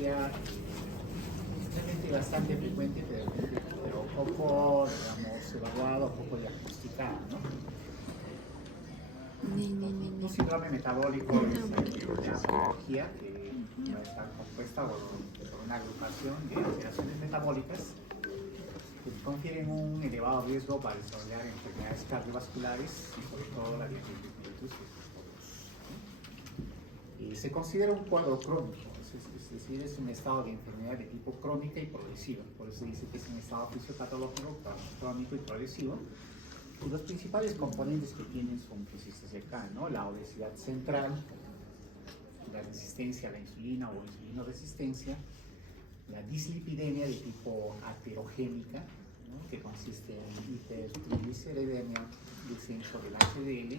sea realmente bastante frecuente, pero poco, digamos, evaluado, poco diagnosticado, ¿no? Un síndrome metabólico es una patología que está compuesta por una agrupación de alteraciones metabólicas que confieren un elevado riesgo para desarrollar enfermedades cardiovasculares y sobre todo la diabetes mellitus y se considera un cuadro crónico, es decir, es un estado de enfermedad de tipo crónica y progresiva. Por eso dice que es un estado fisiopatológico crónico y progresivo. Y los principales componentes que tienen son, pues, estos de acá, ¿no? La obesidad central, la resistencia a la insulina o insulinoresistencia, la dislipidemia de tipo aterogénica, ¿no? Que consiste en hipertrigliceridemia, descenso del HDL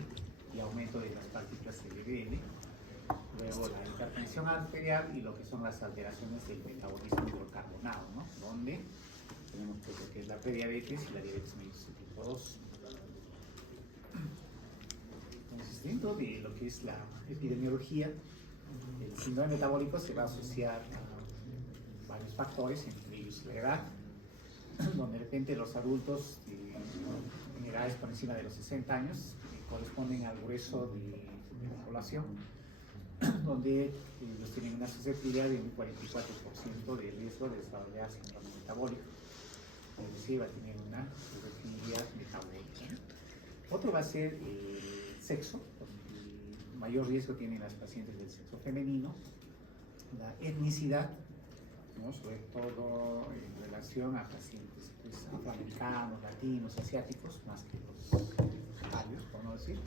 y aumento de las partículas LDL. Luego la hipertensión arterial y lo que son las alteraciones del metabolismo hidrocarbonado, ¿no? Donde tenemos pues lo que es la prediabetes y la diabetes mellitus tipo 2. Entonces, dentro de lo que es la epidemiología, el síndrome metabólico se va a asociar a varios factores, entre ellos la edad, donde de repente los adultos en edades por encima de los 60 años corresponden al grueso de la población, donde ellos tienen una susceptibilidad de un 44% de riesgo de desarrollar síndrome metabólico, es decir, va a tener una susceptibilidad metabólica. Otro va a ser el sexo, porque mayor riesgo tienen las pacientes del sexo femenino, la etnicidad, ¿no? Sobre todo en relación a pacientes pues, afroamericanos, latinos, asiáticos, más que los arios, por no decir.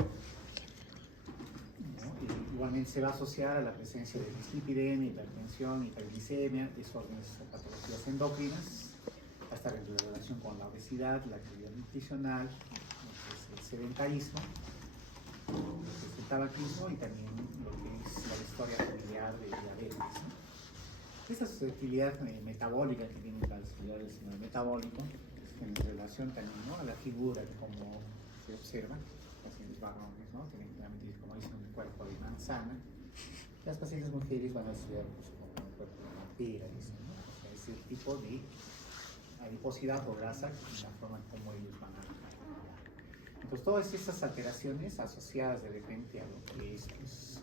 ¿No? Igualmente se va a asociar a la presencia de dislipidemia, hipertensión, hiperglicemia, desórdenes o patologías endócrinas, hasta en relación con la obesidad, la actividad nutricional, el sedentarismo, lo que es el tabaquismo y también lo que es la historia familiar de diabetes, ¿no? Esa susceptibilidad metabólica que tiene para desarrollar el síndrome metabólico en relación también, ¿no? A la figura, como se observa, pacientes varones, ¿no? Tienen claramente, como dicen, un cuerpo de manzana. Las pacientes mujeres van a estudiar pues, como un cuerpo de una pera, dicen, ¿no? O sea, ese tipo de adiposidad o grasa, que es la forma como ellos van a desarrollar. Entonces, todas estas alteraciones asociadas de repente a lo que es pues,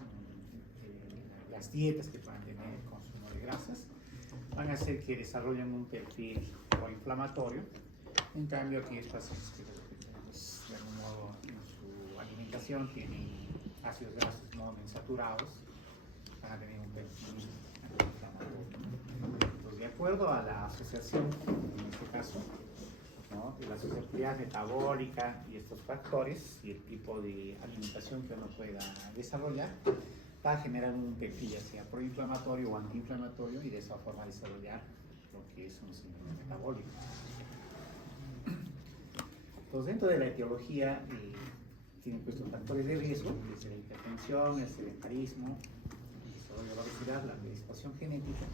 las dietas que puedan tener el consumo de grasas, van a hacer que desarrollen un perfil proinflamatorio. En cambio, aquellos pacientes que pues, de algún modo en su alimentación tienen ácidos grasos monoinsaturados, van a tener un perfil antiinflamatorio. Entonces, de acuerdo a la asociación, en este caso, ¿no? De la susceptibilidad metabólica y estos factores y el tipo de alimentación que uno pueda desarrollar, va a generar un perfil ya sea proinflamatorio o antiinflamatorio y de esa forma desarrollar lo que es un síndrome metabólico. Entonces, dentro de la etiología tienen puestos factores de riesgo, desde la hipertensión, el sedentarismo, el desarrollo de la obesidad, la predisposición genética,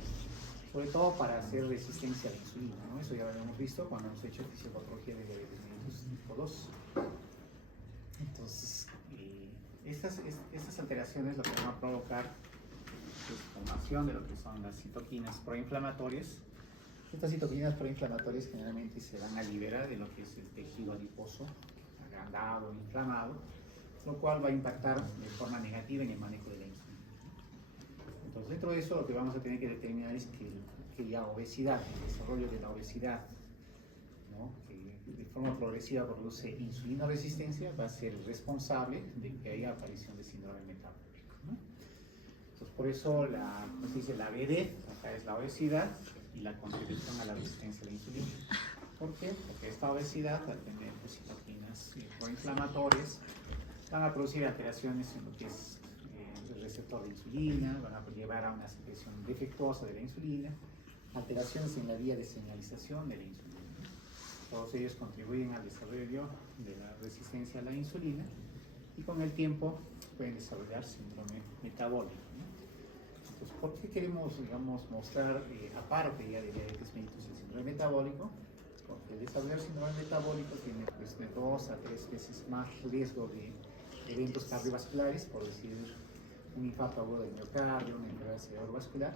sobre todo para hacer resistencia a la insulina, ¿no? Eso ya lo hemos visto cuando hemos hecho fisiopatología de diabetes mellitus tipo 2. Entonces, estas alteraciones lo que van a provocar es formación de lo que son las citoquinas proinflamatorias. Estas citoquinas proinflamatorias generalmente se van a liberar de lo que es el tejido adiposo agrandado, inflamado, lo cual va a impactar de forma negativa en el manejo de la insulina. Entonces, dentro de eso lo que vamos a tener que determinar es que la obesidad, el desarrollo de la obesidad, ¿no? Que de forma progresiva produce insulinoresistencia, va a ser responsable de que haya aparición de síndrome metabólico, ¿no? Entonces, por eso pues dice la BD, acá es la obesidad y la contribución a la resistencia a la insulina. ¿Por qué? Porque esta obesidad, al tener pues, citoquinas proinflamatorias, van a producir alteraciones en lo que es el receptor de insulina, van a llevar a una secreción defectuosa de la insulina, alteraciones en la vía de señalización de la insulina. Todos ellos contribuyen al desarrollo de la resistencia a la insulina y con el tiempo pueden desarrollar síndrome metabólico, ¿no? Entonces, ¿por qué queremos, digamos, mostrar, aparte ya de diabetes mellitus, el síndrome metabólico? Porque el desarrollar síndrome metabólico tiene pues, de 2 a 3 veces más riesgo de eventos cardiovasculares, por decir, un infarto agudo del miocardio, una enfermedad cerebrovascular,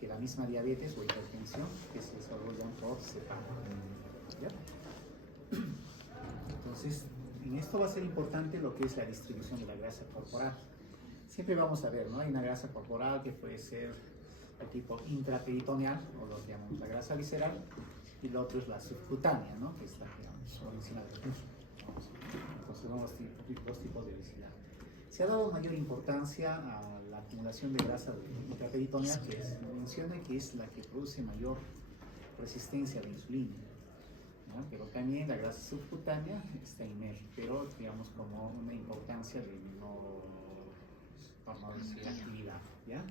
que la misma diabetes o hipertensión que se desarrollan por separado. ¿Ya? Entonces, en esto va a ser importante lo que es la distribución de la grasa corporal. Siempre vamos a ver, ¿no? Hay una grasa corporal que puede ser de tipo intraperitoneal, o lo que llamamos la grasa visceral, y lo otro es la subcutánea, ¿no? Que es la que llamamos por encima del músculo. Entonces, vamos a tener dos tipos de obesidad. Se ha dado mayor importancia a la acumulación de grasa intraperitoneal, que se menciona que es la que produce mayor resistencia a la insulina, ¿no? Pero también la grasa subcutánea está inerte, pero digamos como una importancia de menor, vamos a decir, actividad, ¿ya?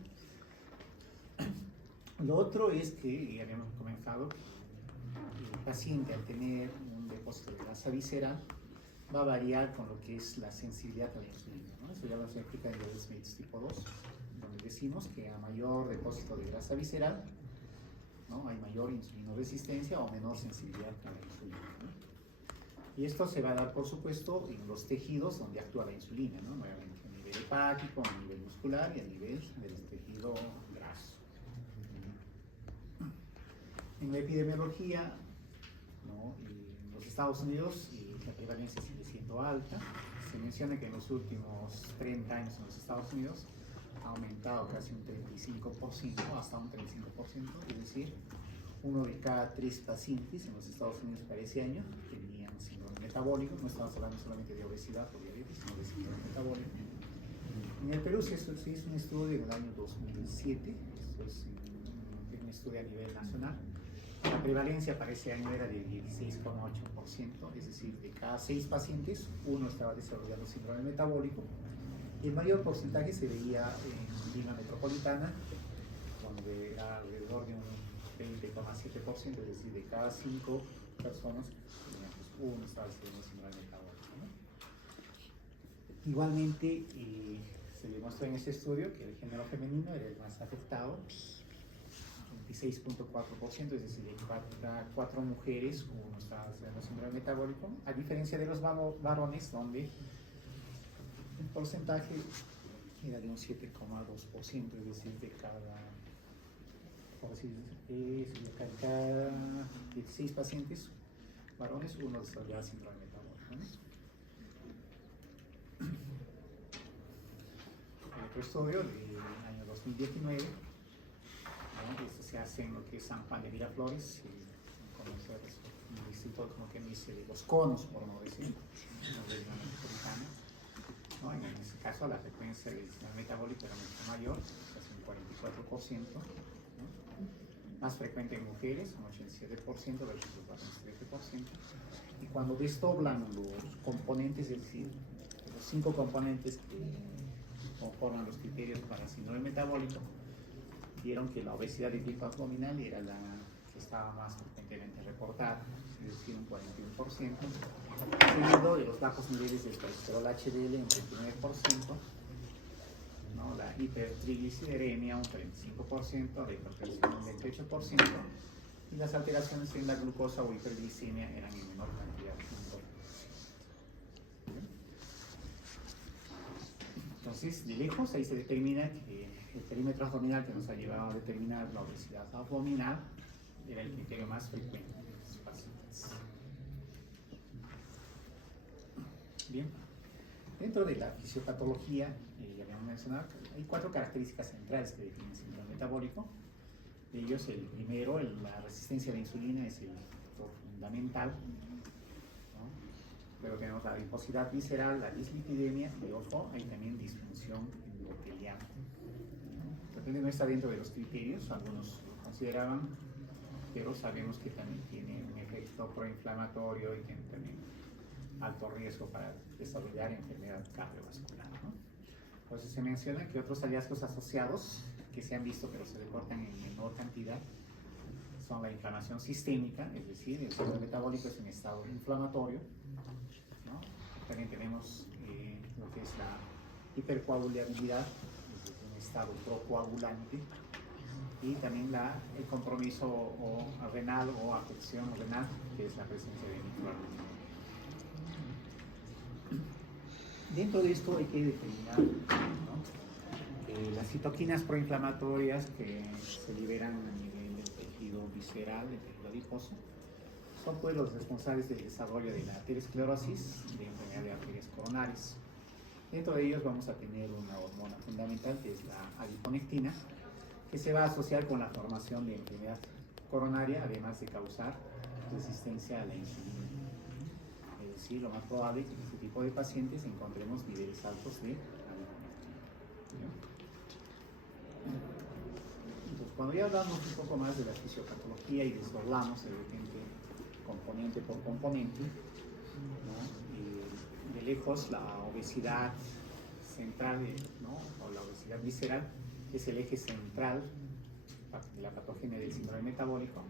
Lo otro es que, ya habíamos comentado, el paciente al tener un depósito de grasa visceral va a variar con lo que es la sensibilidad a la insulina, ¿no? Eso ya lo se explica en diabetes mellitus tipo 2, donde decimos que a mayor depósito de grasa visceral, ¿no? Hay mayor insulinoresistencia o menor sensibilidad a la insulina, ¿no? Y esto se va a dar, por supuesto, en los tejidos donde actúa la insulina, ¿no? Nuevamente a nivel hepático, a nivel muscular y a nivel del tejido graso. En la epidemiología, ¿no? En los Estados Unidos la prevalencia sigue siendo alta. Se menciona que en los últimos 30 años en los Estados Unidos ha aumentado casi un 35%, hasta un 35%, es decir, 1 de cada 3 pacientes en los Estados Unidos para ese año tenían síndrome metabólico. No estamos hablando solamente de obesidad o diabetes, sino de síndrome metabólico. En el Perú se hizo un estudio en el año 2007, esto es un estudio a nivel nacional. La prevalencia para ese año era de 16,8%, es decir, de cada 6 pacientes, 1 estaba desarrollando síndrome metabólico. El mayor porcentaje se veía en Lima metropolitana, donde era alrededor de un 20,7%, es decir, de cada 5 personas, pues 1 estaba desarrollando síndrome metabólico, ¿no? Igualmente, se demostró en este estudio que el género femenino era el más afectado, 26,4%, es decir, de cada 4 mujeres, 1 estaba desarrollando síndrome metabólico, a diferencia de los varones, donde el porcentaje era de un 7,2%, es decir, de cada, cada 16 pacientes varones, 1 desarrollaba síndrome metabólico, ¿no? Otro estudio del año 2019, ¿no? Esto se hace en lo que es San Juan de Miraflores, un distrito como que me dice de los conos, por no decir, una región metropolitana, ¿no? En ese caso la frecuencia del síndrome metabólico era mucho mayor, casi un 44%, ¿no? Más frecuente en mujeres, un 87% versus los varones 13%. Y cuando desdoblan los componentes, es decir, los 5 componentes que conforman los criterios para el síndrome metabólico, vieron que la obesidad de tipo abdominal era la que estaba más frecuentemente reportada, es decir, un 41%, seguido de los bajos niveles del colesterol HDL, un 29%, ¿no? La hipertrigliceridemia, un 35%, la hipertensión, un 28%, y las alteraciones en la glucosa o hiperglicemia eran en menor cantidad. Entonces, de lejos, ahí se determina que el perímetro abdominal que nos ha llevado a determinar la obesidad abdominal era el criterio más frecuente en los pacientes. Bien, dentro de la fisiopatología, ya habíamos mencionado, hay 4 características centrales que definen el síndrome metabólico. De ellos, el primero, la resistencia a la insulina, es el factor fundamental, ¿no? Luego tenemos la adiposidad visceral, la dislipidemia, y ojo, hay también disfunción endotelial. De repente no está dentro de los criterios, algunos lo consideraban, pero sabemos que también tiene un efecto proinflamatorio y tiene también alto riesgo para desarrollar enfermedad cardiovascular, ¿no? Entonces se menciona que otros hallazgos asociados que se han visto pero se reportan en menor cantidad son la inflamación sistémica, es decir, el síndrome metabólico es un estado inflamatorio, ¿no? También tenemos lo que es la hipercoagulabilidad, es decir, un estado procoagulante, y también el compromiso o renal o afección renal, que es la presencia de microalbuminas. Dentro de esto hay que determinar, ¿no? las citoquinas proinflamatorias que se liberan a nivel del tejido visceral, del tejido adiposo, son pues los responsables del desarrollo de la aterosclerosis, de enfermedad de arterias coronarias. Dentro de ellos vamos a tener una hormona fundamental que es la adiponectina, que se va a asociar con la formación de enfermedad coronaria, además de causar resistencia a la insulina. Es decir, lo más probable es que en este tipo de pacientes encontremos niveles altos de adiponectina. Entonces, cuando ya hablamos un poco más de la fisiopatología y desdoblamos de repente componente por componente, ¿no? De lejos la obesidad central, ¿no? O la obesidad visceral es el eje central de la patogenia del síndrome metabólico,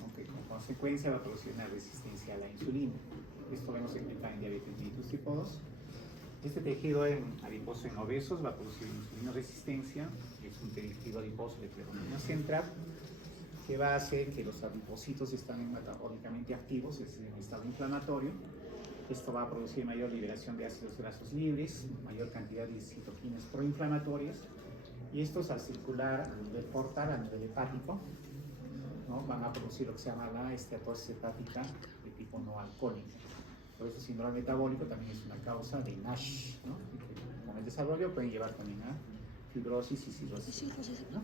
aunque con consecuencia va a producir una resistencia a la insulina. Esto lo hemos explicado en diabetes mellitus tipo 2. Este tejido adiposo en obesos va a producir insulina resistencia, es un tejido adiposo de predominio central, que va a hacer que los adipocitos estén metabólicamente activos, es decir, en estado inflamatorio. Esto va a producir mayor liberación de ácidos grasos libres, mayor cantidad de citoquinas proinflamatorias, y estos al circular a nivel portal, a nivel hepático, ¿no? Van a producir lo que se llama la esteatosis hepática de tipo no alcohólico. Por eso el síndrome metabólico también es una causa de NASH, ¿no? Y con el desarrollo pueden llevar también a fibrosis y cirrosis, ¿no?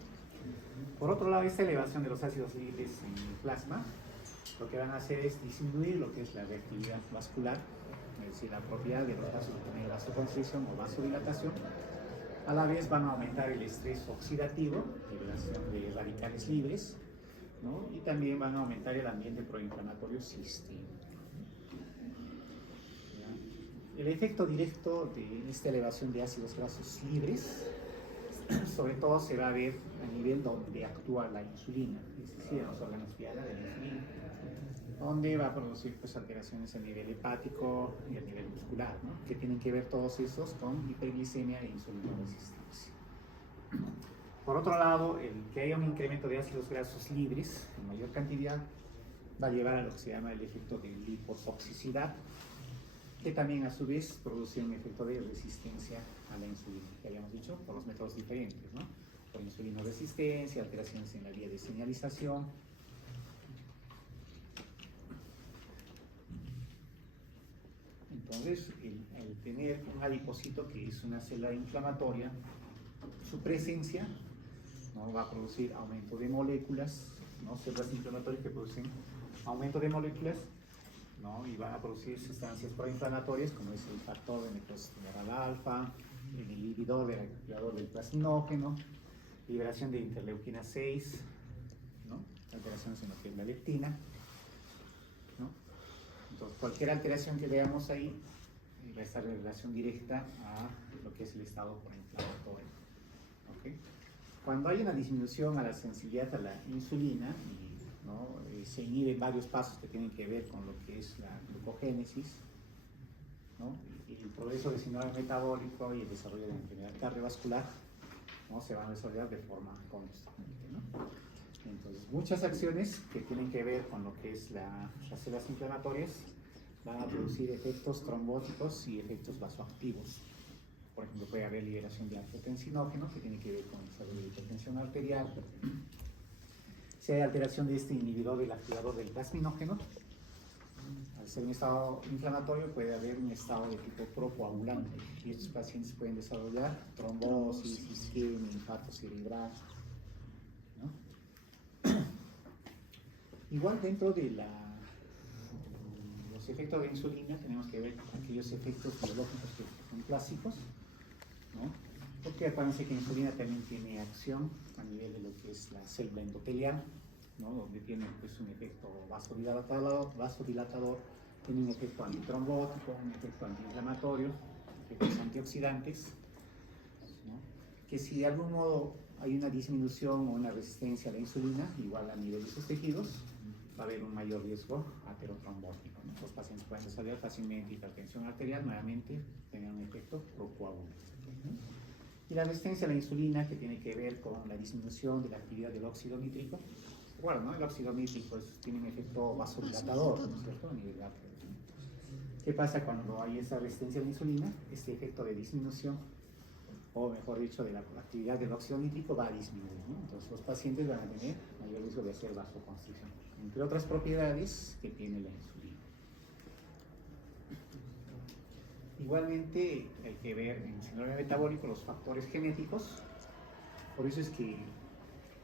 Por otro lado, esta elevación de los ácidos libres en el plasma lo que van a hacer es disminuir lo que es la reactividad vascular, es decir, la propiedad de los vasos de tener vasoconstricción o vasodilatación. A la vez van a aumentar el estrés oxidativo, liberación de radicales libres, ¿no? Y también van a aumentar el ambiente proinflamatorio sistémico. El efecto directo de esta elevación de ácidos grasos libres, sobre todo se va a ver a nivel donde actúa la insulina, es decir, en los órganos viales de la insulina, donde va a producir pues, alteraciones a nivel hepático y a nivel muscular, ¿no? Que tienen que ver todos esos con hiperglicemia e insulinoresistencia. Por otro lado, el que haya un incremento de ácidos grasos libres en mayor cantidad va a llevar a lo que se llama el efecto de lipotoxicidad, que también a su vez produce un efecto de resistencia a la insulina, que habíamos dicho por los métodos diferentes, ¿no? Por insulinoresistencia, alteraciones en la vía de señalización. Entonces, el tener un adipocito que es una célula inflamatoria, su presencia, ¿no? Va a producir aumento de moléculas, ¿no? Células inflamatorias que producen aumento de moléculas, ¿no? Y van a producir sustancias proinflamatorias como es el factor de necrosis tumoral alfa, el inhibidor del activador del plasminógeno, liberación de interleuquina 6, ¿no? Alteraciones en lo que es la leptina, ¿no? Entonces, cualquier alteración que veamos ahí va a estar en relación directa a lo que es el estado proinflamatorio, ¿okay? Cuando hay una disminución a la sensibilidad a la insulina, ¿no? Se inhiben varios pasos que tienen que ver con lo que es la glucogénesis, ¿no? Y el progreso del síndrome metabólico y el desarrollo de la enfermedad cardiovascular, ¿no? Se van a desarrollar de forma constante, ¿no? Entonces, muchas acciones que tienen que ver con lo que es las células inflamatorias van a producir efectos trombóticos y efectos vasoactivos. Por ejemplo, puede haber liberación de angiotensinógeno que tiene que ver con el desarrollo de hipertensión arterial. Si hay alteración de este inhibidor del activador del plasminógeno, al ser un estado inflamatorio puede haber un estado de tipo procoagulante y estos pacientes pueden desarrollar trombosis, isquemia, infarto cerebral, ¿no? Igual dentro de los efectos de insulina tenemos que ver aquellos efectos biológicos que son clásicos, ¿no? Porque acuérdense que la insulina también tiene acción a nivel de lo que es la célula endotelial, ¿no? Donde tiene pues, un efecto vasodilatador, tiene un efecto antitrombótico, un efecto antiinflamatorio, efectos antioxidantes, ¿no? Que si de algún modo hay una disminución o una resistencia a la insulina, igual a nivel de sus tejidos, va a haber un mayor riesgo aterotrombótico, ¿no? Los pacientes pueden desarrollar fácilmente hipertensión arterial, nuevamente tengan un efecto procoagulante, ¿no? Y la resistencia a la insulina, que tiene que ver con la disminución de la actividad del óxido nítrico. Bueno, ¿no? El óxido nítrico tiene un efecto vasodilatador, ¿no es cierto? A nivel arterial. ¿Qué pasa cuando hay esa resistencia a la insulina? Este efecto de disminución o mejor dicho, de la actividad del óxido nítrico va a disminuir, ¿no? Entonces los pacientes van a tener mayor riesgo de hacer vasoconstricción, entre otras propiedades que tiene la insulina. Igualmente hay que ver en el síndrome metabólico los factores genéticos, por eso es que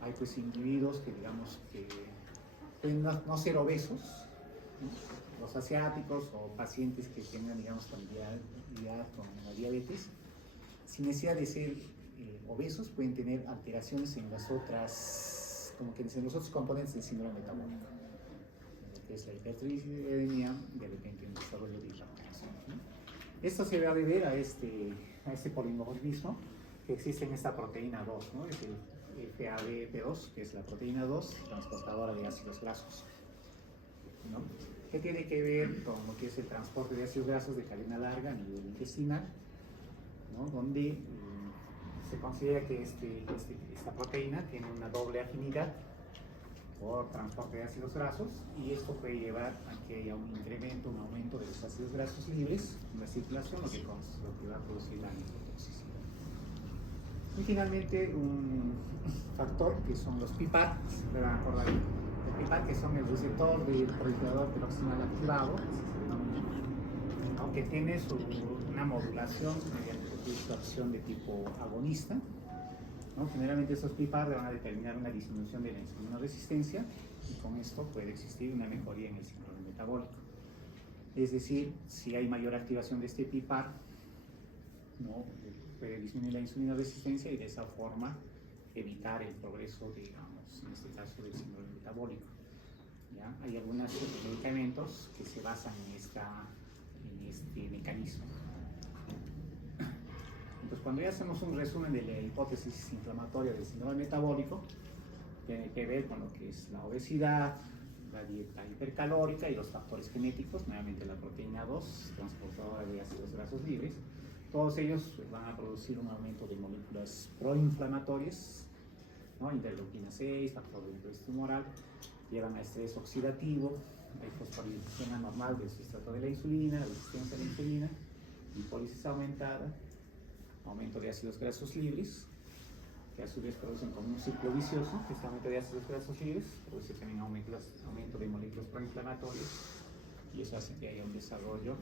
hay pues individuos que digamos que pueden no ser obesos, ¿no? Los asiáticos o pacientes que tengan digamos familiaridad con la diabetes, sin necesidad de ser obesos, pueden tener alteraciones en las otras, como que en los otros componentes del síndrome metabólico, que es la hipertrigliceridemia, de repente un desarrollo de hipertensión, ¿no? Esto se va a deber a este polimorfismo que existe en esta proteína 2, ¿no? Es el FABP2, que es la proteína 2 transportadora de ácidos grasos, ¿no? Que tiene que ver con lo que es el transporte de ácidos grasos de cadena larga a nivel intestinal, ¿no? Donde se considera que esta proteína tiene una doble afinidad por transporte de ácidos grasos, y esto puede llevar a que haya un incremento, un aumento de los ácidos grasos libres en la circulación, lo que va a producir la lipotoxicidad. Y finalmente un factor que son los PPAR, se van a acordar de PPAR, que son el receptor del proliferador peroximal activado, aunque tiene una modulación mediante su acción de tipo agonista, ¿no? Generalmente estos PPAR van a determinar una disminución de la insulinoresistencia, y con esto puede existir una mejoría en el síndrome metabólico. Es decir, si hay mayor activación de este PPAR, ¿no? Puede disminuir la insulinoresistencia y de esa forma evitar el progreso, digamos, en este caso del síndrome metabólico. ¿Ya? Hay algunos medicamentos que se basan en este mecanismo. Entonces, cuando ya hacemos un resumen de la hipótesis inflamatoria del síndrome metabólico, tiene que ver con lo que es la obesidad, la dieta hipercalórica y los factores genéticos, nuevamente la proteína 2, transportadora de ácidos grasos libres. Todos ellos van a producir un aumento de moléculas proinflamatorias, ¿no? Interleuquina 6, factor de interés tumoral, llevan a estrés oxidativo, hay fosforilación anormal del sustrato de la insulina, resistencia a la insulina, lipólisis aumentada, aumento de ácidos grasos libres, que a su vez producen como un ciclo vicioso, que este aumento de ácidos grasos libres produce también aumento de moléculas proinflamatorias, y eso hace que haya un desarrollo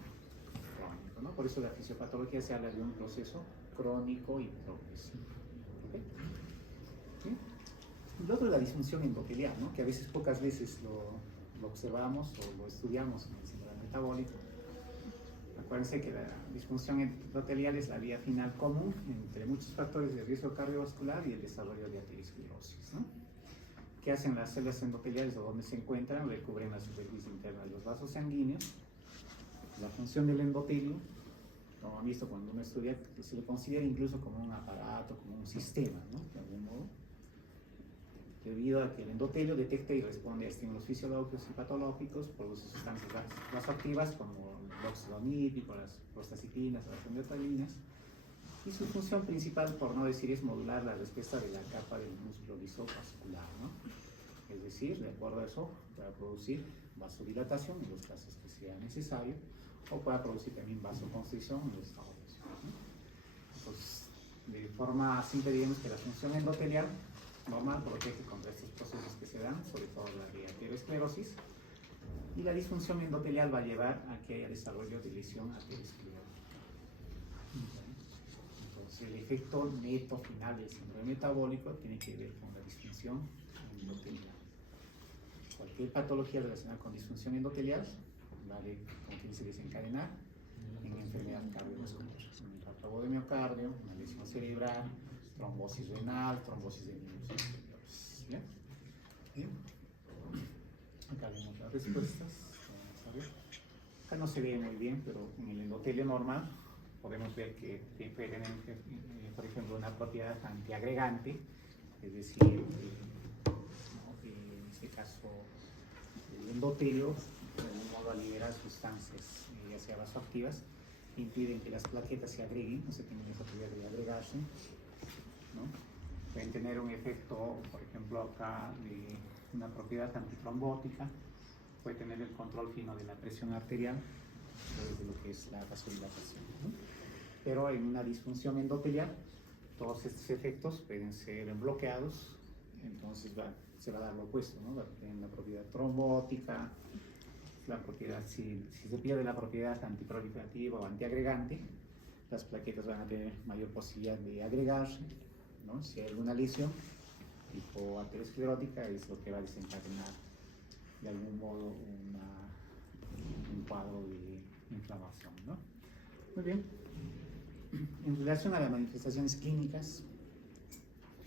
crónico, ¿no? Por eso la fisiopatología se habla de un proceso crónico y progresivo. ¿Okay? ¿Sí? Y lo otro es la disfunción endotelial, ¿no? Que a veces, pocas veces lo observamos o lo estudiamos en el síndrome metabólico. Acuérdense que la disfunción endotelial es la vía final común entre muchos factores de riesgo cardiovascular y el desarrollo de aterosclerosis, ¿no? ¿Qué hacen las células endoteliales o dónde se encuentran? Recubren la superficie interna de los vasos sanguíneos. La función del endotelio, como han visto cuando uno estudia, se le considera incluso como un aparato, como un sistema, ¿no? De algún modo, debido a que el endotelio detecta y responde a estímulos fisiológicos y patológicos, produce sustancias vasoactivas como el óxido nítrico, las prostacitinas, las endothelinas, y su función principal, por no decir, es modular la respuesta de la capa del músculo liso vascular, ¿no? Es decir, de acuerdo a eso, para producir vasodilatación en los casos que sea necesario, o pueda producir también vasoconstricción en los casos, ¿no? Entonces, de forma simple, digamos que la función endotelial normal protege contra estos procesos que se dan, sobre todo la de aterosclerosis, y la disfunción endotelial va a llevar a que haya desarrollo de lesión aterosclerótica. Entonces, el efecto neto final del síndrome metabólico tiene que ver con la disfunción endotelial. Cualquier patología relacionada con disfunción endotelial, ¿vale? Como que se desencadenar en enfermedad cardiovascular, un infarto de miocardio, una lesión cerebral, trombosis renal, trombosis de miembros inferiores. ¿Bien? ¿Bien? Acá vemos las respuestas. Vamos a ver. Acá no se ve muy bien, pero en el endotelio normal podemos ver que puede tener, por ejemplo, una propiedad antiagregante, es decir, en este caso, el endotelio, de algún modo, al liberar sustancias, ya sea vasoactivas, impiden que las plaquetas se agreguen, no se tienen esa propiedad de agregarse, ¿no? Pueden tener un efecto, por ejemplo, acá de una propiedad antitrombótica, puede tener el control fino de la presión arterial, de lo que es la vasodilatación, ¿no? Pero en una disfunción endotelial todos estos efectos pueden ser bloqueados, entonces se va a dar lo opuesto, ¿no? Va a tener la propiedad trombótica, la propiedad, si se pierde la propiedad antiproliferativa o antiagregante, las plaquetas van a tener mayor posibilidad de agregarse, ¿no? Si hay alguna lesión tipo aterosclerótica, es lo que va a desencadenar de algún modo un cuadro de inflamación, ¿no? Muy bien. En relación a las manifestaciones clínicas,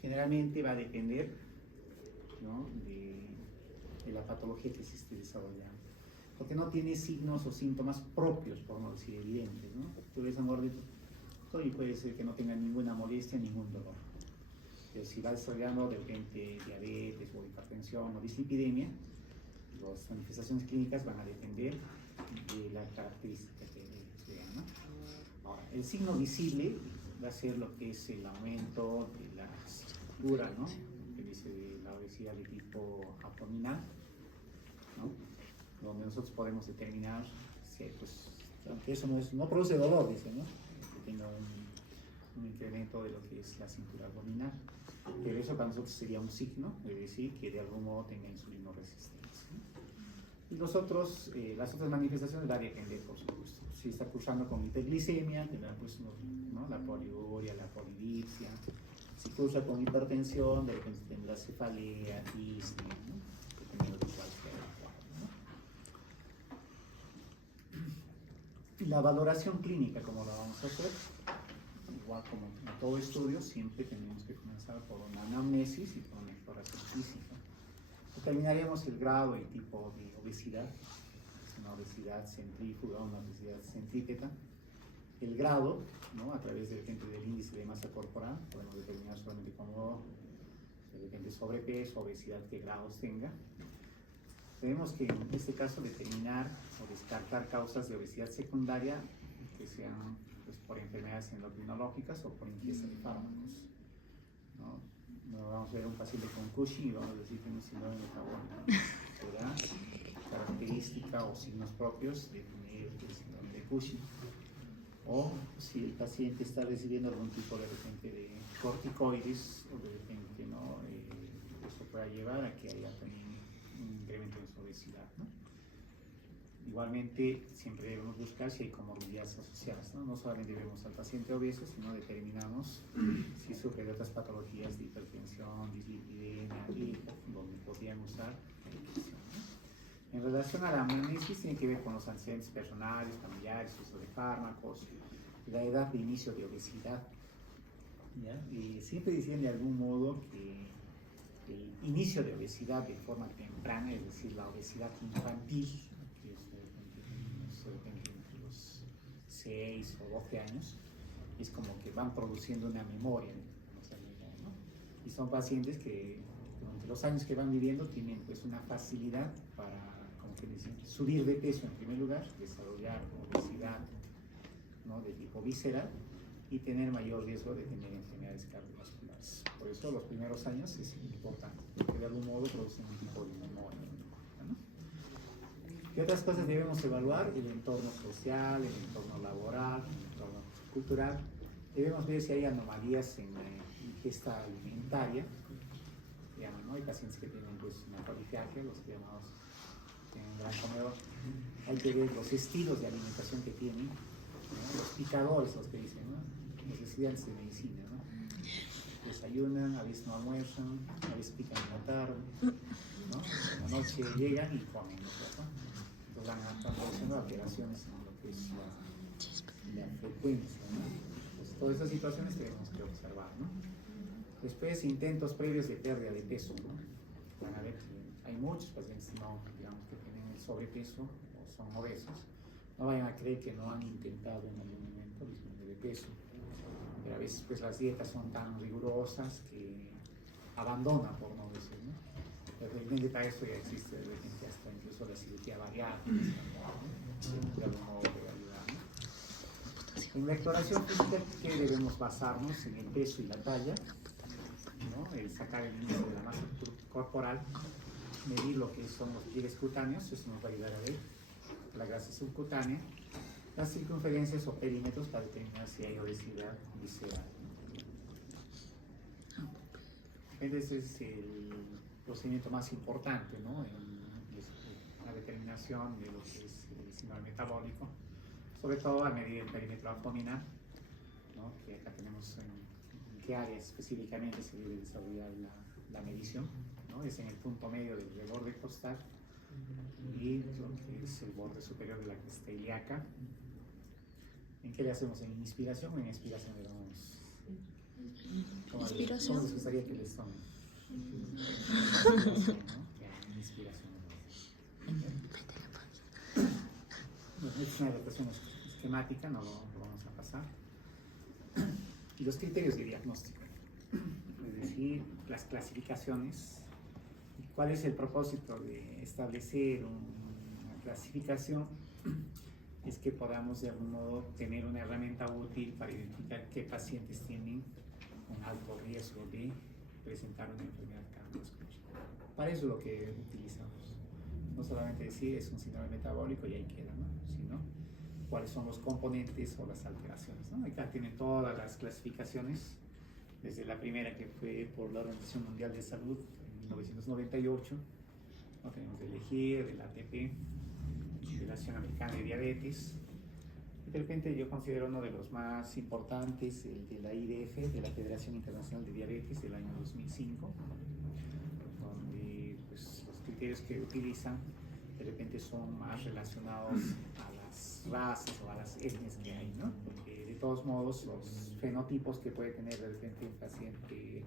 generalmente va a depender, ¿no?, de la patología que se esté desarrollando, porque no tiene signos o síntomas propios, por no decir evidentes, ¿no? Tú ves a un gordito y puede ser que no tenga ninguna molestia, ningún dolor. Pero si va desarrollando de repente diabetes o hipertensión o dislipidemia, las manifestaciones clínicas van a depender de la característica que vean, ¿no? Ahora, el signo visible va a ser lo que es el aumento de la cintura, ¿no? Que dice de la obesidad de tipo abdominal, ¿no? Donde nosotros podemos determinar si, pues, aunque eso no produce dolor, dice, ¿no? Que tenga un incremento de lo que es la cintura abdominal. Pero eso para nosotros sería un signo, es decir, que de algún modo tenga insulinoresistencia. Y las otras manifestaciones va a depender, por supuesto. Si está cursando con hiperglicemia, tendrá, pues, ¿no?, la poliuria, la polidipsia. Si cursa con hipertensión, de repente tendrá cefalea, disnea, ¿no?, dependiendo de cuál sea el cuadro, ¿no? Y la valoración clínica, ¿cómo la vamos a hacer? Igual como en todo estudio, siempre tenemos que comenzar por una anamnesis y por una exploración física. Determinaremos el grado y tipo de obesidad, una obesidad centrífuga, una obesidad centrípeta. El grado, ¿no?, a través del índice de masa corporal, podemos determinar solamente como de repente sobrepeso, obesidad, qué grados tenga. Tenemos que en este caso determinar o descartar causas de obesidad secundaria que sean, pues, por enfermedades endocrinológicas o por ingesta de fármacos, ¿no? No vamos a ver un paciente con Cushing y vamos a decir que no es síndrome metabólico. Será característica o signos propios de tener el síndrome de Cushing. O si el paciente está recibiendo algún tipo de repente de corticoides, o de repente, ¿no?, eso pueda llevar a que haya también un incremento en su obesidad, ¿no? Igualmente, siempre debemos buscar si hay comorbilidades asociadas, ¿no? No solamente vemos al paciente obeso, sino determinamos si sufre de otras patologías de hipertensión, dislipidemia, y donde podrían usar medicación, ¿no? En relación a la anamnesis, tiene que ver con los antecedentes personales, familiares, uso de fármacos, la edad de inicio de obesidad, ¿ya? Y siempre dicen de algún modo que el inicio de obesidad de forma temprana, es decir, la obesidad infantil, que es de repente entre los 6 o 12 años, es como que van produciendo una memoria, ¿no? Y son pacientes que durante los años que van viviendo tienen, pues, una facilidad para, como que dicen, subir de peso en primer lugar, desarrollar obesidad, ¿no?, de tipo visceral, y tener mayor riesgo de tener enfermedades cardiovasculares. Por eso los primeros años es importante, porque de algún modo producen un tipo de memoria, ¿no? ¿Qué otras cosas debemos evaluar? El entorno social, el entorno laboral, el entorno cultural. Debemos ver si hay anomalías en la ingesta alimentaria, digamos, ¿no? Hay pacientes que tienen, pues, una polifagia, los que llamamos tienen gran comedor. Hay que ver los estilos de alimentación que tienen, ¿no? Los picadores, los que dicen, ¿no?, los estudiantes de medicina, ¿no? Desayunan, a veces no almuerzan, a veces pican en la tarde, ¿no? En la noche llegan y comen, ¿no? Entonces van produciendo alteraciones en lo que es la frecuencia, ¿no? Entonces, todas estas situaciones tenemos que observar, ¿no? Después, intentos previos de pérdida de peso, ¿no? Van a ver que hay muchos pacientes, ¿no?, digamos, que tienen el sobrepeso o son obesos. No vayan a creer que no han intentado en algún momento disminuir de peso, pero a veces, pues, las dietas son tan rigurosas que abandonan, por no decir, ¿no? Pero realmente para eso ya existe de repente hasta incluso la cirugía bariátrica, ¿no?, de algún modo puede ayudar, ¿no? En la exploración física, ¿qué debemos basarnos? En el peso y la talla, ¿no? El sacar el índice de la masa corporal, medir lo que son los pliegues cutáneos, eso nos va a ayudar a ver la grasa subcutánea, las circunferencias o perímetros para determinar si hay obesidad visceral. Ese es el procedimiento más importante, ¿no? En la determinación de lo que es el síndrome metabólico, sobre todo al medir el perímetro abdominal, ¿no? Que acá tenemos en qué área específicamente se debe desarrollar la medición, ¿no? Es en el punto medio del borde costal y lo que es el borde superior de la cresta ilíaca. ¿En qué le hacemos? ¿En inspiración o en expiración? Le damos. Inspiración. ¿Cómo les gustaría que les tomen? Inspiración, ¿no? Ya, inspiración. Bueno, esta es una adaptación esquemática, no lo vamos a pasar. Y los criterios de diagnóstico, es decir, las clasificaciones. ¿Cuál es el propósito de establecer una clasificación? Es que podamos de algún modo tener una herramienta útil para identificar qué pacientes tienen un alto riesgo de presentar una enfermedad cardiovascular. Para eso es lo que utilizamos. No solamente decir es un síndrome metabólico y ahí queda, ¿no? Sino cuáles son los componentes o las alteraciones, ¿no? Acá tienen todas las clasificaciones, desde la primera que fue por la Organización Mundial de Salud en 1998, ¿no? Tenemos del EGIR, del ATP, Federación Americana de Diabetes. De repente yo considero uno de los más importantes, el de la IDF, de la Federación Internacional de Diabetes del año 2005, donde pues, los criterios que utilizan de repente son más relacionados a las razas o a las etnias que hay, ¿no? Porque de todos modos los fenotipos que puede tener de repente un paciente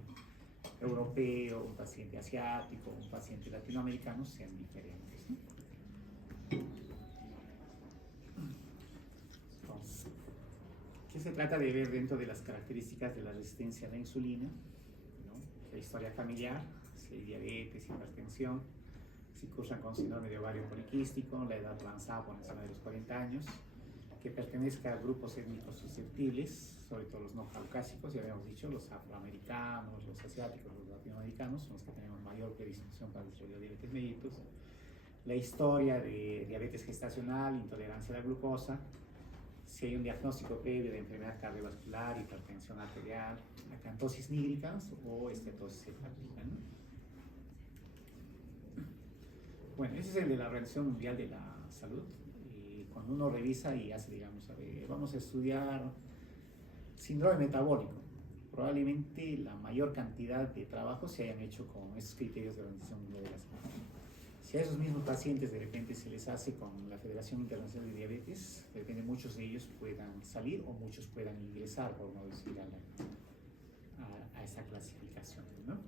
europeo, un paciente asiático, un paciente latinoamericano sean diferentes, ¿no? ¿Qué se trata de ver dentro de las características de la resistencia a la insulina? ¿No? La historia familiar, si hay diabetes, hipertensión, si cursan con síndrome de ovario poliquístico, la edad avanzada por encima de los 40 años, que pertenezca a grupos étnicos susceptibles, sobre todo los no caucásicos, ya habíamos dicho, los afroamericanos, los asiáticos, los latinoamericanos, son los que tenemos mayor predisposición para el desarrollo de diabetes mellitus. La historia de diabetes gestacional, intolerancia a la glucosa, si hay un diagnóstico previo de enfermedad cardiovascular, hipertensión arterial, acantosis nígricas o esteatosis hepática, ¿no? Bueno, ese es el de la Organización Mundial de la Salud. Y cuando uno revisa y hace, digamos, a ver, vamos a estudiar síndrome metabólico, probablemente la mayor cantidad de trabajos se hayan hecho con esos criterios de la Organización Mundial de la Salud. Si a esos mismos pacientes de repente se les hace con la Federación Internacional de Diabetes, de repente muchos de ellos puedan salir o muchos puedan ingresar, por no decir, a esa clasificación, ¿no?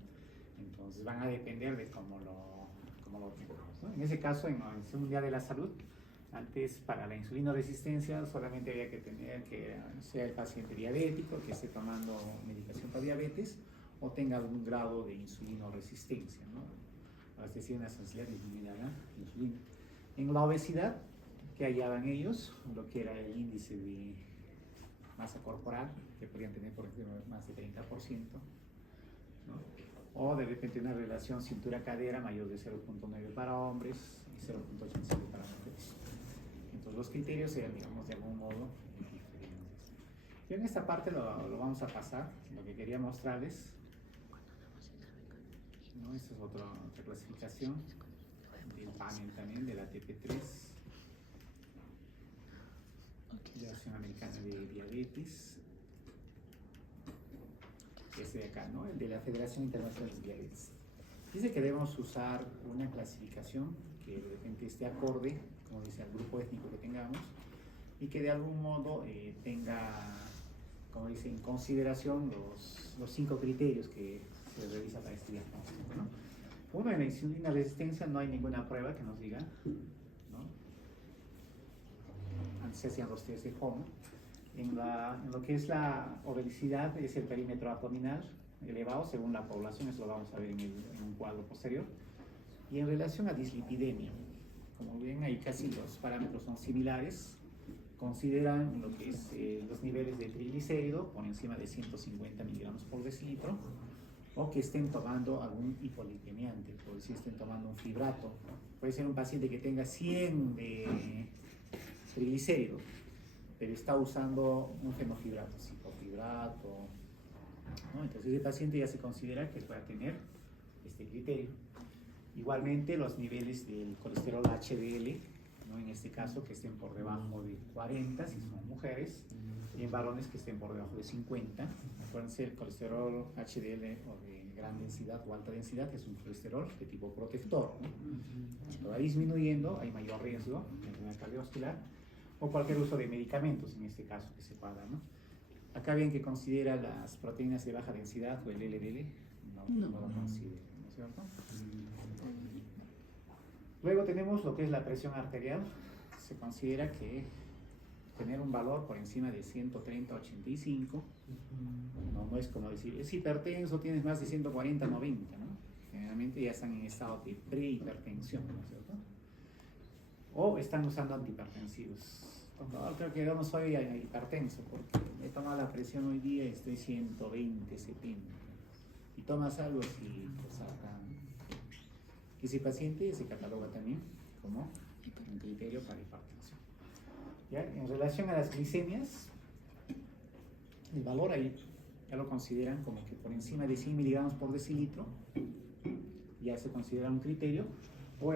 Entonces van a depender de cómo lo tengamos, ¿no? En ese caso, en la Organización Mundial de la Salud, antes para la insulinoresistencia solamente había que tener que sea el paciente diabético, que esté tomando medicación para diabetes o tenga algún grado de insulinoresistencia, ¿no? Abastecida una sensibilidad disminuida a la insulina. En la obesidad, que hallaban ellos, lo que era el índice de masa corporal, que podían tener por ejemplo más de 30%, ¿no? O de repente una relación cintura-cadera mayor de 0.9 para hombres y 0.85 para mujeres. Entonces los criterios eran, digamos, de algún modo diferentes. Y en esta parte lo vamos a pasar. Lo que quería mostrarles, ¿no? Esta es otra clasificación del panel también, de la ATP3, Federación Americana de Diabetes. Este de acá, ¿no? El de la Federación Internacional de Diabetes. Dice que debemos usar una clasificación que de repente esté acorde, como dice, al grupo étnico que tengamos y que de algún modo tenga, como dice, en consideración los 5 criterios que se revisa para este diagnóstico, ¿no? Uno, en la insulina resistencia no hay ninguna prueba que nos diga, ¿no? Antes se hacían los test de Home. En lo que es la obesidad es el perímetro abdominal elevado según la población, eso lo vamos a ver en un cuadro posterior. Y en relación a dislipidemia, como ven ahí casi los parámetros son similares, consideran lo que es los niveles de triglicérido por encima de 150 miligramos por decilitro, o que estén tomando algún hipolipemiante, por decir estén tomando un fibrato. Puede ser un paciente que tenga 100 de triglicéridos, pero está usando un fenofibrato, cipofibrato, ¿no? Entonces el paciente ya se considera que pueda tener este criterio. Igualmente los niveles del colesterol HDL, ¿no? En este caso que estén por debajo de 40 si son mujeres, y en varones que estén por debajo de 50. Acuérdense, el colesterol HDL o de gran densidad o alta densidad es un colesterol de tipo protector, ¿no? Cuando va disminuyendo hay mayor riesgo de enfermedad cardiovascular o cualquier uso de medicamentos, en este caso que se pueda, ¿no? Acá bien que considera las proteínas de baja densidad o el LDL, no lo considera, ¿no es cierto? Luego tenemos lo que es la presión arterial. Se considera que tener un valor por encima de 130/85, no es como decir, es hipertenso, tienes más de 140/90, ¿no? Generalmente ya están en estado de prehipertensión, ¿no es cierto? O están usando antihipertensivos. Creo que yo no soy hipertenso porque me he tomado la presión hoy día y estoy 120/70. Y tomas algo y te sacan. Ese paciente se cataloga también como un criterio para hipertensión. ¿Ya? En relación a las glicemias, el valor ahí ya lo consideran como que por encima de 100 miligramos por decilitro ya se considera un criterio, o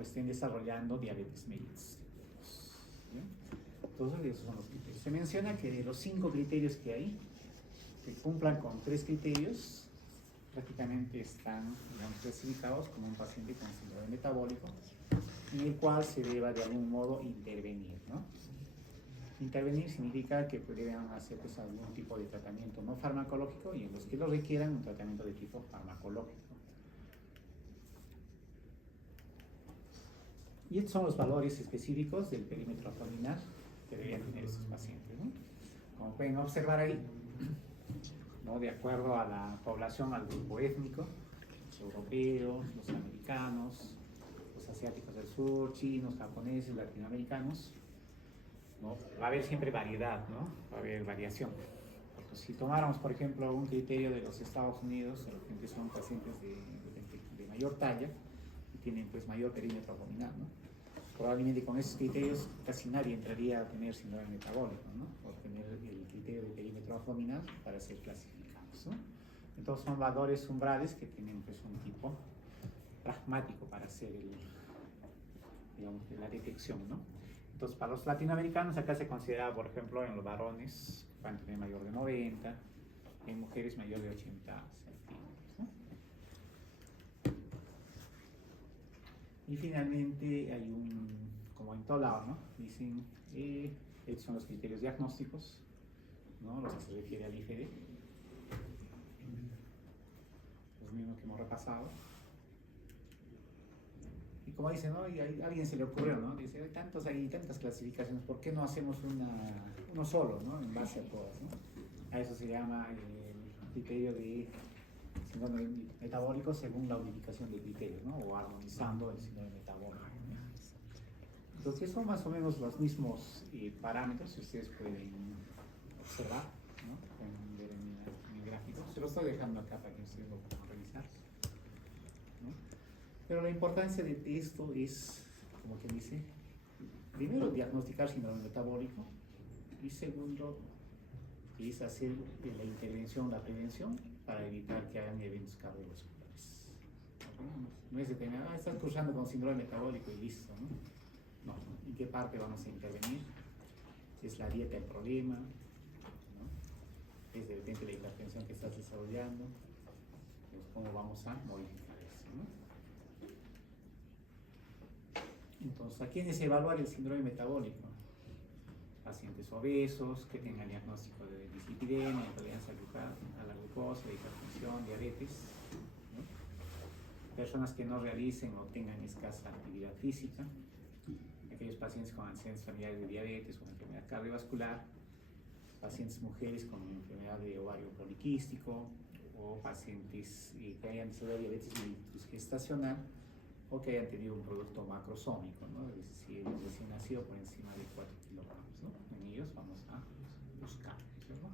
estén desarrollando diabetes mellitus. Entonces esos son los criterios. Se menciona que de los 5 criterios que hay, que cumplan con 3 criterios, prácticamente están, digamos, clasificados como un paciente con síndrome metabólico, en el cual se deba de algún modo intervenir, ¿no? Intervenir significa que podrían hacer pues, algún tipo de tratamiento no farmacológico y en los que lo requieran un tratamiento de tipo farmacológico. Y estos son los valores específicos del perímetro abdominal que deberían tener estos pacientes, ¿no? Como pueden observar ahí, ¿no? De acuerdo a la población, al grupo étnico, los europeos, los americanos, los asiáticos del sur, chinos, japoneses, latinoamericanos, ¿no? Va a haber siempre variedad, ¿no? Va a haber variación. Porque si tomáramos, por ejemplo, un criterio de los Estados Unidos, de repente son pacientes de mayor talla y tienen pues mayor perímetro abdominal, ¿no? Probablemente con esos criterios casi nadie entraría a tener síndrome metabólico, ¿no? Por tener el criterio de perímetro abdominal para ser clasificados, ¿no? Entonces son valores umbrales que tienen pues un tipo pragmático para hacer digamos, la detección, ¿no? Entonces para los latinoamericanos acá se considera, por ejemplo, en los varones van a tener mayor de 90, en mujeres mayor de 80 centímetros, ¿no? Y finalmente hay como en todo lado, ¿no? Dicen, estos son los criterios diagnósticos, ¿no? Los que se refiere al IFD, los mismos que hemos repasado. Y como dicen, ¿no? Y a alguien se le ocurrió, ¿no? Dice, hay tantas clasificaciones, ¿por qué no hacemos uno solo, ¿no? En base a todas, ¿no? A eso se llama el criterio de síndrome metabólico según la unificación de criterios, ¿no? O armonizando el síndrome metabólico, ¿no? Entonces son más o menos los mismos parámetros que ustedes pueden observar, ¿no? Pueden ver en el gráfico. Se lo estoy dejando acá para que ustedes lo puedan revisar, ¿no? Pero la importancia de esto es, como quien dice, primero diagnosticar síndrome metabólico y segundo es hacer la intervención, la prevención para evitar que hayan eventos cardiovasculares. No es de tener, estás cursando con síndrome metabólico y listo, ¿no? No, ¿en qué parte vamos a intervenir? ¿Es la dieta el problema? ¿No? ¿Es de repente la hipertensión que estás desarrollando? Entonces, ¿cómo vamos a modificar eso, ¿no? Entonces, ¿a quiénes evaluar el síndrome metabólico? Pacientes obesos, que tengan diagnóstico de dislipidemia, intolerancia a la glucosa, hipertensión, diabetes, ¿no? Personas que no realicen o tengan escasa actividad física, aquellos pacientes con antecedentes familiares de diabetes o enfermedad cardiovascular, pacientes mujeres con enfermedad de ovario poliquístico o pacientes que hayan desarrollado diabetes mellitus gestacional o que hayan tenido un producto macrosómico, ¿no? Es decir, recién nacido por encima de 4 kilogramos, ¿no? En ellos vamos a buscar, ¿cierto?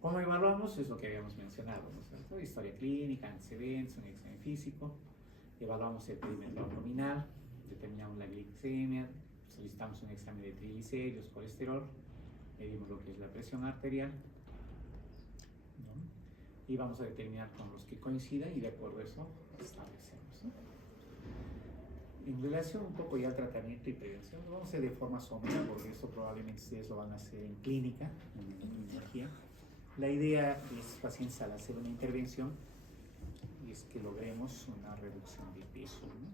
¿Cómo evaluamos? Es lo que habíamos mencionado, ¿no es cierto? Historia clínica, antecedentes, un examen físico, evaluamos el perímetro abdominal, determinamos la glicemia, solicitamos un examen de triglicéridos, colesterol, medimos lo que es la presión arterial, y vamos a determinar con los que coincidan y de acuerdo a eso establecemos, ¿no? En relación un poco ya al tratamiento y prevención, lo vamos a hacer de forma somera porque esto probablemente ustedes lo van a hacer en clínica, en epidemiología. La idea es, pacientes, al hacer una intervención, es que logremos una reducción de peso, ¿no?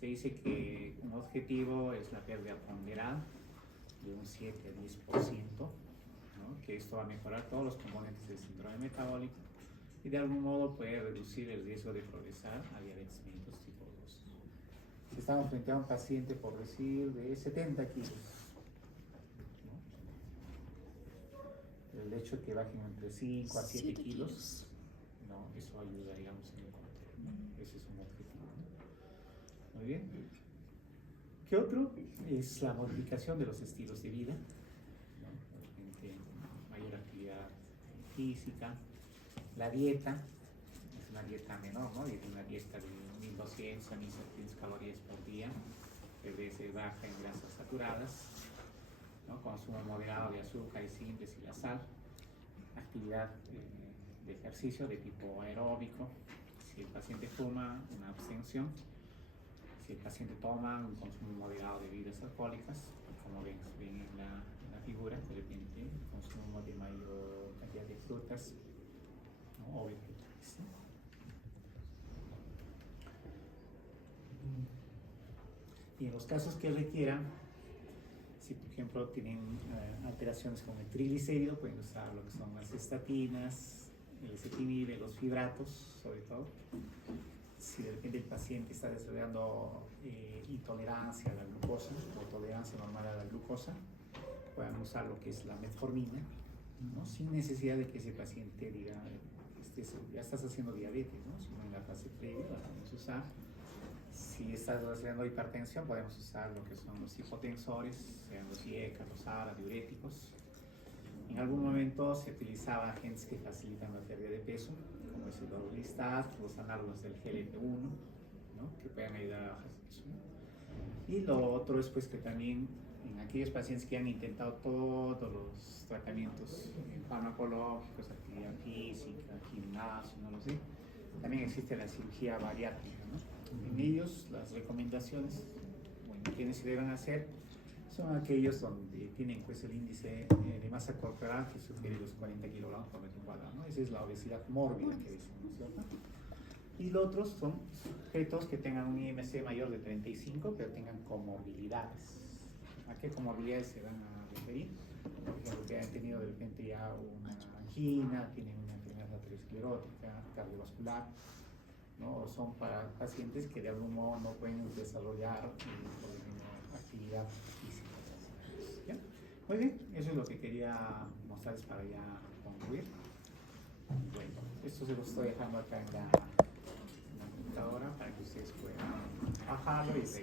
Se dice que un objetivo es la pérdida ponderal de un 7 a 10%, ¿no? Que esto va a mejorar todos los componentes del síndrome metabólico y de algún modo puede reducir el riesgo de progresar a diabetes mellitus tipo 2. Estamos frente a un paciente, por decir, de 70 kilos, ¿no? El hecho de que bajen entre 5 a 7 kilos, ¿no? Eso ayuda, digamos, en el control, ¿no? Ese es un objetivo, ¿no? Muy bien. ¿Qué otro? Es la modificación de los estilos de vida, ¿no? Obviamente, mayor actividad física. La dieta es una dieta menor, ¿no? Es una dieta de 1200 a 1700 calorías por día, se baja en grasas saturadas, ¿no? Consumo moderado de azúcares simples y la sal. Actividad de ejercicio de tipo aeróbico. Si el paciente fuma, una abstención. Si el paciente toma, un consumo moderado de bebidas alcohólicas, como ven en la figura, de repente el consumo de mayor cantidad de frutas, ¿no? O vegetales, ¿no? Y en los casos que requieran, si por ejemplo tienen alteraciones con el triglicérido, pueden usar lo que son las estatinas, el ezetimibe, los fibratos, sobre todo. Si de repente el paciente está desarrollando intolerancia a la glucosa o tolerancia normal a la glucosa, pueden usar lo que es la metformina, ¿no? Sin necesidad de que ese paciente diga, ya estás haciendo diabetes, ¿no? Sino en la fase previa la podemos usar. Si estás haciendo hipertensión, podemos usar lo que son los hipotensores, sean los IECA, los ARA, diuréticos. En algún momento se utilizaba agentes que facilitan la pérdida de peso, como es el orlistat, los análogos del GLP-1, ¿no? Que pueden ayudar a bajar de peso, ¿no? Y lo otro es pues que también en aquellos pacientes que han intentado todos los tratamientos farmacológicos, actividad física, gimnasio, no lo sé, también existe la cirugía bariátrica, ¿no? En ellos las recomendaciones, bueno, quienes se deben hacer son aquellos donde tienen pues el índice de masa corporal que supere los 40 kilogramos por metro cuadrado, ¿no? Esa es la obesidad mórbida que decimos, ¿cierto? Y los otros son sujetos que tengan un IMC mayor de 35, pero tengan comorbilidades. ¿A qué comorbilidades se van a referir? Por ejemplo, que han tenido de repente ya una angina, tienen una enfermedad aterosclerótica, cardiovascular, ¿no? O son para pacientes que de algún modo no pueden desarrollar actividad física. ¿Ya? Muy bien, eso es lo que quería mostrarles para ya concluir. Bueno, esto se lo estoy dejando acá en la computadora para que ustedes puedan bajarlo y revisar.